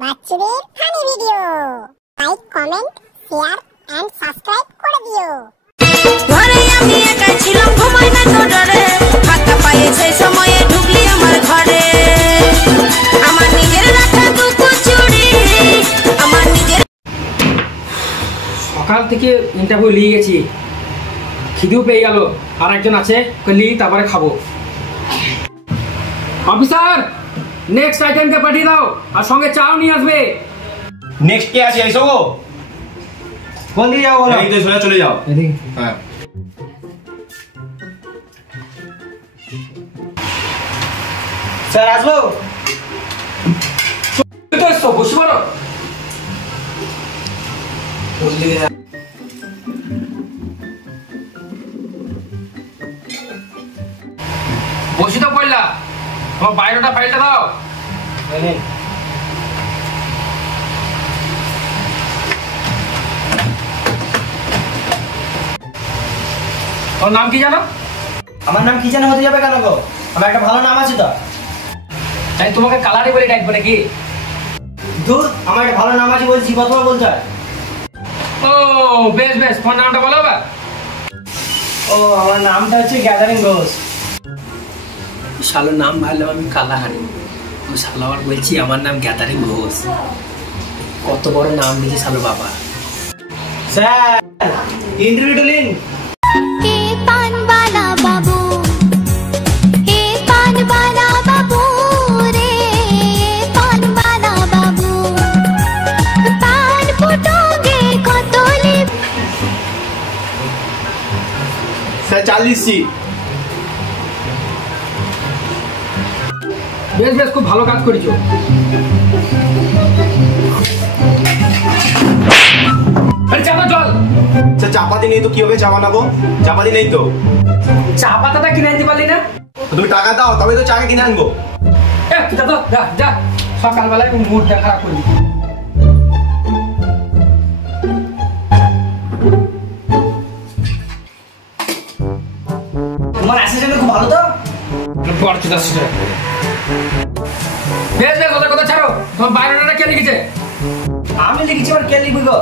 বাচ্চাদের funny video. Like, comment, share and subscribe করে দিও। ঘরে আমি একা ছিলাম, ঘুমাই না তো ডরে, ফাঁকা পায়ে সেই সময়ে ঢুকলি আমার ঘরে। আমার নিজের রাখা দুটো চুড়ি, আমার নিজের। সকাল থেকে ইন্টারভিউ নিয়ে গেছি, খিদেও পেয়ে গেল। আর একজন আছে, লি তারপরে খাবো। অফিসার, নেক্সট আইটেমকে পাঠিয়ে দাও, আর সঙ্গে চাও নিয়ে আসবে। নেক্সট কে আছে এসো গো। কোন দিকে যাবো বলো? এই তো সোজা চলে যাও। এদিকে। হ্যাঁ। স্যার আসবো? তো এসো, বসে পড়ো। বসি তো পড়লা, তোমার বাইরেটা ফাইলটা দাও। তোমার নাম কি জানো? আমার নাম কি জানা হতে যাবে কেন গো? আমার একটা ভালো নাম আছে তো। তাই তোমাকে কালারি বলে ডাকবো নাকি? দূর, আমার একটা ভালো নাম আছে বলছি, কথা বলতে হয়। ও বেশ বেশ, তোমার নামটা বলো এবার। ও, আমার নামটা হচ্ছে গ্যাদারিং ঘোষ। শালোর নাম ভালো, আমি কালাহারি। ও শালো আবার বলছি আমার নাম গ্যাদারিং ঘোষ। কত বড় নাম দিয়েছে শালো বাবা। Sir, interview টুলিন। কে পানবালা বাবু, হে পানবালা বাবু রে, পানবালা বাবু, পান ফুটোগে কতলি। স্যার 40 বেশ বেশ, খুব ভালো কাজ করেছো। আরে চাপা জল। স্যার চাপাতি নেই তো কি হবে? চা বানাবো, চাপাতি নেই তো। চা পাতাটা কিনে আনতে পারলি না? তুমি টাকা দাও তবে তো চাকে কিনে আনবো। যা তো, যা যা, সকালবেলায় মুডটা খারাপ করে দিচ্ছি। তোমার অ্যাসিস্ট্যান্ট খুব ভালো তো। বেশ বেশ, ওদের কথা ছাড়ো। তোমার বায়োডাটা কে লিখেছে? আমি লিখেছি, আমার কে লিখবি গো?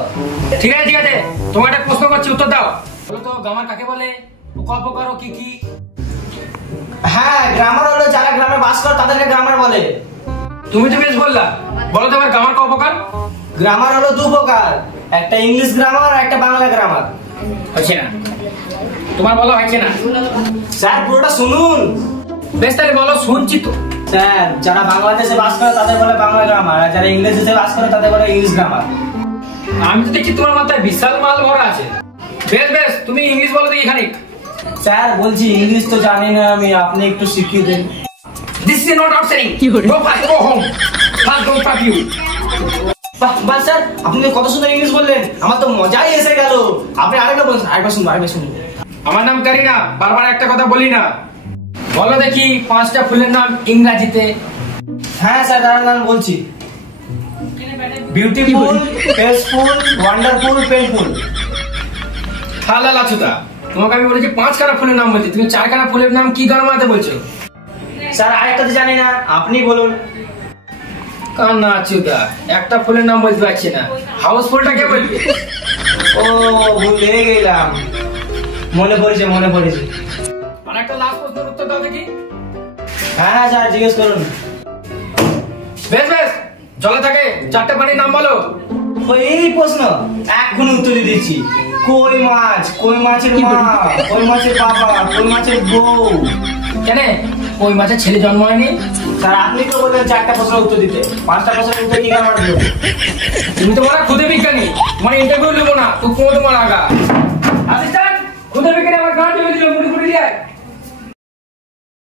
ঠিক আছে ঠিক আছে, তোমার একটা প্রশ্ন করছি, উত্তর দাও। বলো তো, গ্রামার কাকে বলে? ও কত প্রকার ও কি কি? হ্যাঁ, গ্রামার হলো যারা গ্রামে বাস করে তাদেরকে গ্রামার বলে। তুমি তো বেশ বললা। বলো তো এবার গ্রামার কত প্রকার? গ্রামার হলো দু প্রকার, একটা ইংলিশ গ্রামার আর একটা বাংলা গ্রামার। হচ্ছে না, তোমার বলো হচ্ছে না। স্যার পুরোটা শুনুন। বেশ তাহলে বলো, শুনছি তো। স্যার, যারা বাংলাদেশে বাস করে তাদের বলে বাংলা গ্রামার, আর যারা ইংরেজিতে বাস করে তাদের বলে ইংলিশ গ্রামার। আমি তো দেখছি তোমার মাথায় বিশাল মাল ভরা আছে। বেশ বেশ, তুমি ইংলিশ বলো দেখি খানিক। স্যার বলছি, ইংলিশ তো জানি না আমি, আপনি একটু শিখিয়ে দেন। This is not outside. Go fast, go home. Fast, don't fuck you. বাহ স্যার, আপনি কত সুন্দর ইংলিশ বললেন, আমার তো মজাই এসে গেল। আপনি আরেকটা বলুন, আরেকবার শুনুন, আরেকবার শুনুন। আমার নাম কারিনা, বারবার একটা কথা বলি না। বলো দেখি 5টা ফুলের নাম ইংরেজিতে। হ্যাঁ স্যার, দাঁড়ান বলছি। Beautiful, peaceful, wonderful, painful. খালা লাচুদা, তোমাকে আমি বলেছি 5খানা ফুলের নাম বলছি, তুমি 4খানা ফুলের নাম কি গরমাতে বলছো? স্যার আরেকটা তো জানি না, আপনি বলুন। কান্না চুদা, একটা ফুলের নাম বলতে পারছি না। হাউস ফুলটা কে বলবে? ও, ভুলে গেলাম, মনে পড়েছে মনে পড়েছে। আর একটা লাস্ট প্রশ্নের উত্তর দাও দেখি। হ্যাঁ স্যার, জিজ্ঞেস করুন। বেশ বেশ, জলে থাকে 4টে পানির নাম বলো। এই প্রশ্ন এখনই উত্তর দিয়ে দিচ্ছি। কই মাছ, কই মাছের মা, কই মাছের বাবা, কই মাছের বউ। কেন, ওই মাছের ছেলে জন্ম হয়নি? স্যার আপনি তো বললেন 4টা প্রশ্নের উত্তর দিতে, 5টা প্রশ্নের উত্তর কি কারণে দেবো? তুমি তো বলা খুদে বিজ্ঞানী, তোমার ইন্টারভিউ নেবো না, তুই তোমার আগা। আসিস্ট্যান্ট, খুদে বিজ্ঞানী আমার গান চলে দিল, মুড়ি দিয়ে।